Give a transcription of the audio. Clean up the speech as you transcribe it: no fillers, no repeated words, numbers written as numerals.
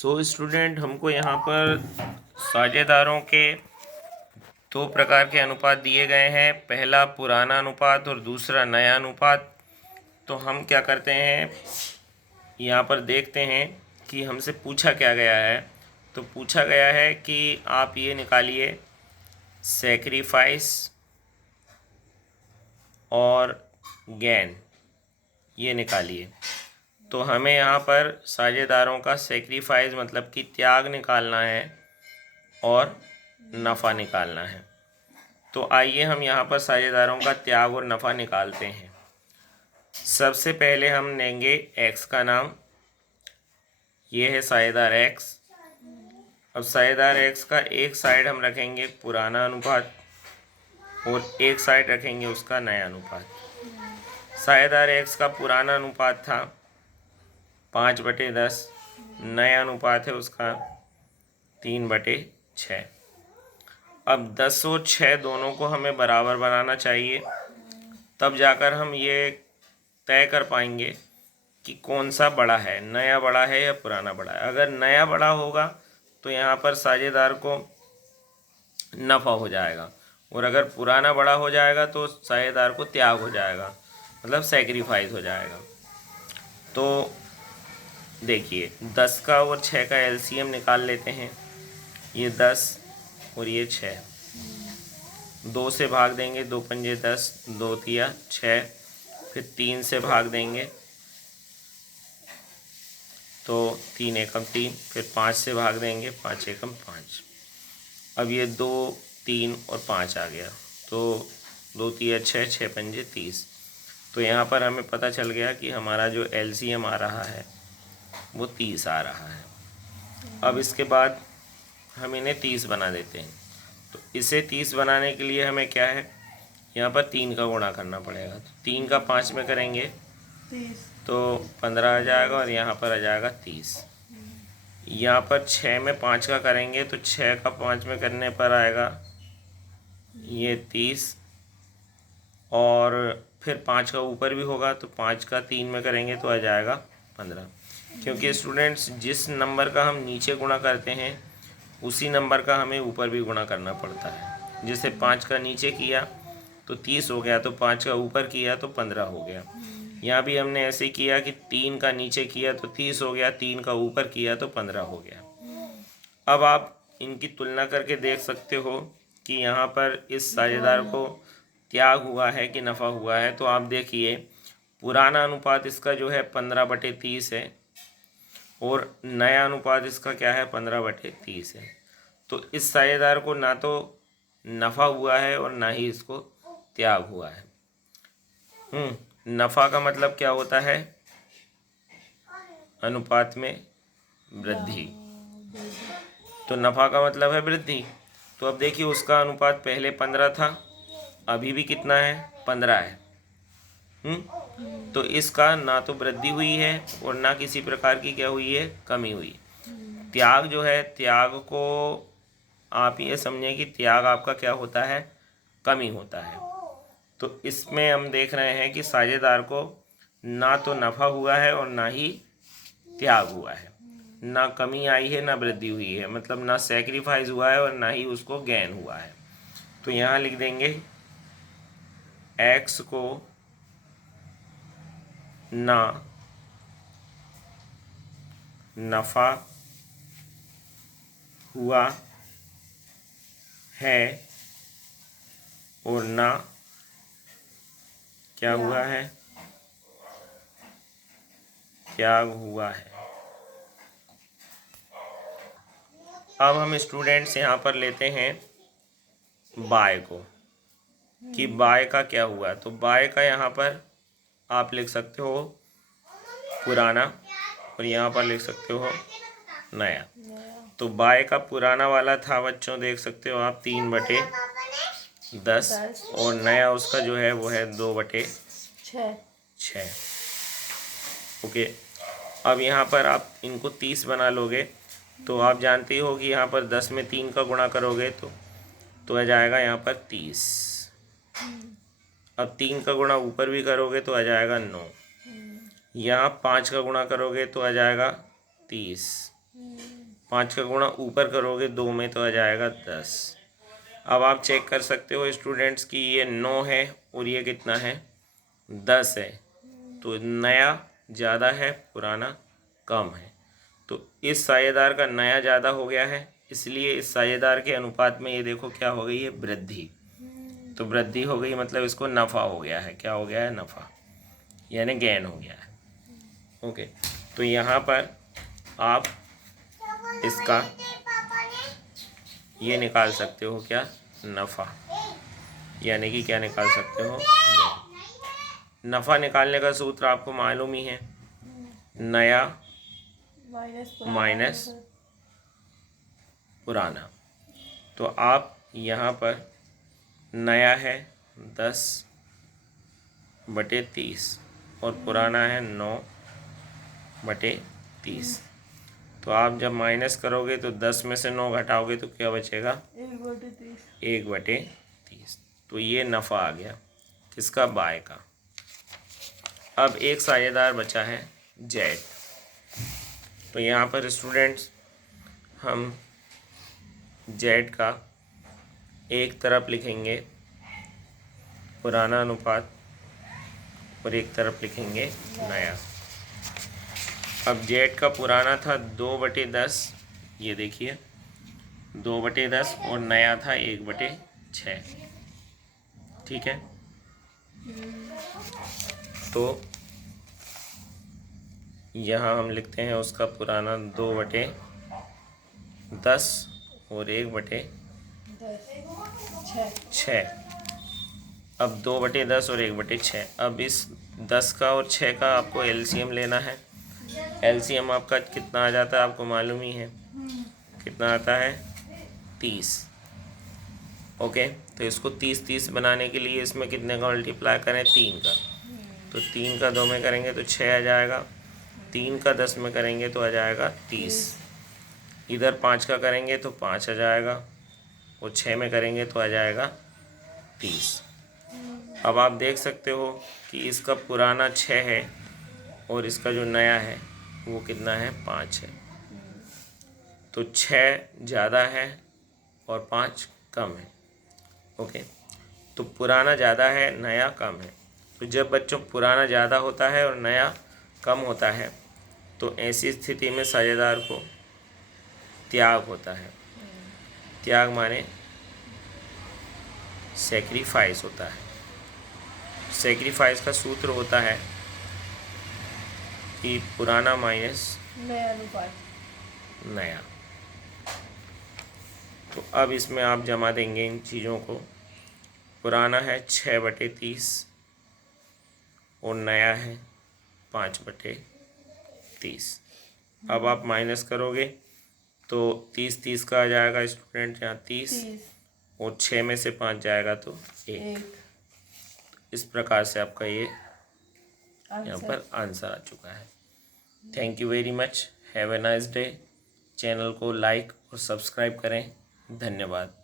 Student हमको यहाँ पर साझेदारों के दो प्रकार के अनुपात दिए गए हैं। पहला पुराना अनुपात और दूसरा नया अनुपात। तो हम क्या करते हैं, यहाँ पर देखते हैं कि हमसे पूछा क्या गया है। तो पूछा गया है कि आप ये निकालिए सैक्रिफाइस और गेन, ये निकालिए। तो हमें यहाँ पर साझेदारों का सैक्रिफाइस मतलब कि त्याग निकालना है और नफ़ा निकालना है। तो आइए हम यहाँ पर साझेदारों का त्याग और नफ़ा निकालते हैं। सबसे पहले हम लेंगे एक्स का नाम, ये है साझेदार एक्स। अब साझेदार एक्स का एक साइड हम रखेंगे पुराना अनुपात और एक साइड रखेंगे उसका नया अनुपात। साझेदार एक्स का पुराना अनुपात था 5/10, नया अनुपात है उसका 3/6। अब 10 और 6 दोनों को हमें बराबर बनाना चाहिए, तब जाकर हम ये तय कर पाएंगे कि कौन सा बड़ा है, नया बड़ा है या पुराना बड़ा है। अगर नया बड़ा होगा तो यहाँ पर साझेदार को नफ़ा हो जाएगा, और अगर पुराना बड़ा हो जाएगा तो साझेदार को त्याग हो जाएगा, मतलब सैक्रिफाइस हो जाएगा। तो देखिए 10 का और 6 का एलसीएम निकाल लेते हैं। ये 10 और ये 6, 2 से भाग देंगे, 2 पंजे 10, 2 तिया 6, फिर 3 से भाग देंगे तो 3 एकम 3, फिर 5 से भाग देंगे, 5 एकम 5। अब ये 2, 3 और 5 आ गया, तो 2 तिया 6, 6 पंजे 30। तो यहाँ पर हमें पता चल गया कि हमारा जो एलसीएम आ रहा है वो 30 आ रहा है। अब इसके बाद हम इन्हें 30 बना देते हैं। तो इसे 30 बनाने के लिए हमें क्या है, यहाँ पर 3 का गुणा करना पड़ेगा। तो 3 का 5 में करेंगे तो 15 आ जाएगा, और यहाँ पर आ जाएगा 30। यहाँ पर 6 में 5 का करेंगे तो 6 का 5 में करने पर आएगा ये 30, और फिर 5 का ऊपर भी होगा तो 5 का 3 में करेंगे तो आ जाएगा 15। क्योंकि स्टूडेंट्स जिस नंबर का हम नीचे गुणा करते हैं उसी नंबर का हमें ऊपर भी गुणा करना पड़ता है। जैसे 5 का नीचे किया तो 30 हो गया, तो 5 का ऊपर किया तो 15 हो गया। यहाँ भी हमने ऐसे किया कि 3 का नीचे किया तो 30 हो गया, 3 का ऊपर किया तो 15 हो गया। अब आप इनकी तुलना करके देख सकते हो कि यहाँ पर इस साझेदार को त्याग हुआ है कि नफ़ा हुआ है। तो आप देखिए पुराना अनुपात इसका जो है 15/30 है, और नया अनुपात इसका क्या है 15/30 है। तो इस साझेदार को ना तो नफ़ा हुआ है और ना ही इसको त्याग हुआ है। नफ़ा का मतलब क्या होता है, अनुपात में वृद्धि। तो नफ़ा का मतलब है वृद्धि। तो अब देखिए उसका अनुपात पहले 15 था, अभी भी कितना है 15 है। तो इसका ना तो वृद्धि हुई है और ना किसी प्रकार की क्या हुई है, कमी हुई। त्याग जो है, त्याग को आप ये समझें कि त्याग आपका क्या होता है, कमी होता है। तो इसमें हम देख रहे हैं कि साझेदार को ना तो नफ़ा हुआ है और ना ही त्याग हुआ है, ना कमी आई है ना वृद्धि हुई है, मतलब ना सैक्रिफाइस हुआ है और ना ही उसको गेन हुआ है। तो यहाँ लिख देंगे एक्स को ना नफ़ा हुआ है और ना क्या हुआ है, त्याग हुआ है। अब हम स्टूडेंट्स यहाँ पर लेते हैं बाय को, कि बाय का क्या हुआ। तो बाय का यहाँ पर आप लिख सकते हो पुराना, और यहाँ पर लिख सकते हो नया। तो बाय का पुराना वाला था बच्चों, देख सकते हो आप 3/10, और नया उसका जो है वो है 2/6। ओके। अब यहाँ पर आप इनको 30 बना लोगे तो आप जानते हो कि यहाँ पर 10 में 3 का गुणा करोगे तो आ जाएगा यहाँ पर 30। अब 3 का गुणा ऊपर भी करोगे तो आ जाएगा 9। यहाँ 5 का गुणा करोगे तो आ जाएगा 30। 5 का गुणा ऊपर करोगे 2 में तो आ जाएगा 10। अब आप चेक कर सकते हो स्टूडेंट्स कि ये 9 है और ये कितना है 10 है। तो नया ज़्यादा है, पुराना कम है। तो इस साझेदार का नया ज़्यादा हो गया है, इसलिए इस साझेदार के अनुपात में ये देखो क्या हो गई है, वृद्धि। तो वृद्धि हो गई मतलब इसको नफ़ा हो गया है। क्या हो गया है, नफ़ा, यानी गेन हो गया है। ओके, तो यहाँ पर आप इसका ये निकाल सकते हो, क्या, नफ़ा, यानी कि क्या निकाल सकते हो, नफ़ा निकालने का सूत्र आपको मालूम ही है, नया माइनस पुराना। तो आप यहाँ पर नया है 10/30 और पुराना है 9/30। तो आप जब माइनस करोगे तो 10 में से 9 घटाओगे तो क्या बचेगा, 1/30। तो ये नफ़ा आ गया किसका, बाय का। अब एक साझेदार बचा है जेड। तो यहाँ पर स्टूडेंट्स हम जेड का एक तरफ लिखेंगे पुराना अनुपात और एक तरफ लिखेंगे नया। अब जेड का पुराना था 2/10, ये देखिए 2/10, और नया था 1/6। ठीक है, तो यहाँ हम लिखते हैं उसका पुराना 2/10 और 1/6। अब 2/10 और 1/6। अब इस 10 का और 6 का आपको एलसीएम लेना है। एलसीएम आपका कितना आ जाता है, आपको मालूम ही है कितना आता है, 30। ओके, तो इसको 30 बनाने के लिए इसमें कितने का मल्टीप्लाई करें, 3 का। तो 3 का 2 में करेंगे तो 6 आ जाएगा, 3 का 10 में करेंगे तो आ जाएगा 30। इधर 5 का करेंगे तो 5 आ जाएगा, और 6 में करेंगे तो आ जाएगा 30। अब आप देख सकते हो कि इसका पुराना 6 है और इसका जो नया है वो कितना है, 5 है। तो 6 ज़्यादा है और 5 कम है। ओके, तो पुराना ज़्यादा है, नया कम है। तो जब बच्चों पुराना ज़्यादा होता है और नया कम होता है तो ऐसी स्थिति में साझेदार को त्याग होता है। त्याग माने सेक्रीफाइस होता है। सेक्रीफाइस का सूत्र होता है कि पुराना माइनस नया अनुपात, नया। तो अब इसमें आप जमा देंगे इन चीज़ों को। पुराना है 6/30 और नया है 5/30। अब आप माइनस करोगे तो 30 का आ जाएगा स्टूडेंट, यहाँ 30 और 6 में से 5 जाएगा तो 1। इस प्रकार से आपका ये यहाँ पर आंसर आ चुका है। Thank you very much, have a nice day. Channel को लाइक और सब्सक्राइब करें। धन्यवाद।